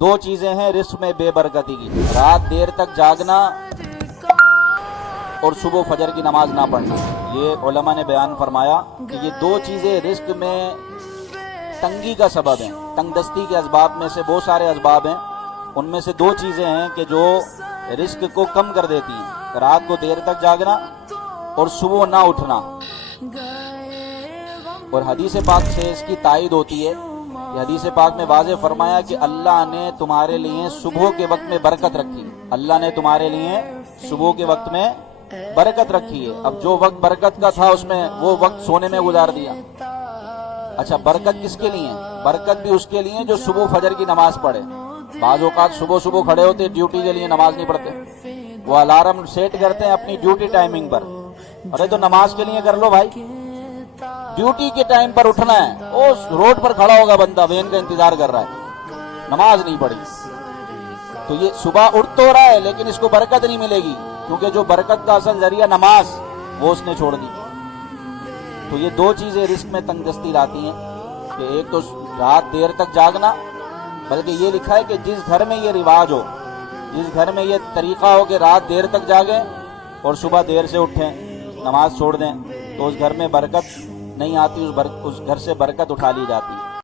दो चीजें हैं रिस्क में बेबरकती की, रात देर तक जागना और सुबह फजर की नमाज ना पढ़ना। ये उलमा ने बयान फरमाया कि ये दो चीजें रिस्क में तंगी का सबब हैं। तंगदस्ती के असबाब में से बहुत सारे असबाब हैं, उनमें से दो चीजें हैं कि जो रिस्क को कम कर देती हैं, रात को देर तक जागना और सुबह ना उठना। और हदीस पाक से इसकी तायद होती है। ये हदीस पाक में वाज़ेह फरमाया कि अल्लाह ने तुम्हारे लिए सुबह के वक्त में बरकत रखी। अल्लाह ने तुम्हारे लिए सुबह के वक्त में बरकत रखी है। अब जो वक्त बरकत का था उसमें वो वक्त सोने में गुजार दिया। अच्छा, बरकत किसके लिए? बरकत भी उसके लिए जो सुबह फजर की नमाज पढ़े। बाज़ औक़ात सुबह सुबह खड़े होते ड्यूटी के लिए, नमाज नहीं पढ़ते, वो अलार्म सेट करते हैं अपनी ड्यूटी टाइमिंग पर। अरे तो नमाज के लिए कर लो भाई, ड्यूटी के टाइम पर उठना है। ओ रोड पर खड़ा होगा बंदा, वेन का इंतजार कर रहा है, नमाज नहीं पढ़ी, तो ये सुबह उठ तो रहा है लेकिन इसको बरकत नहीं मिलेगी, क्योंकि जो बरकत का असल जरिया नमाज वो उसने छोड़ दी। तो ये दो चीजें रिस्क में तंगदस्ती लाती हैं कि एक तो रात देर तक जागना, बल्कि ये लिखा है कि जिस घर में ये रिवाज हो, जिस घर में ये तरीका हो कि रात देर तक जागें और सुबह देर से उठें, नमाज छोड़ दें, तो उस घर में बरकत नहीं आती, उस घर से बरकत उठा ली जाती है।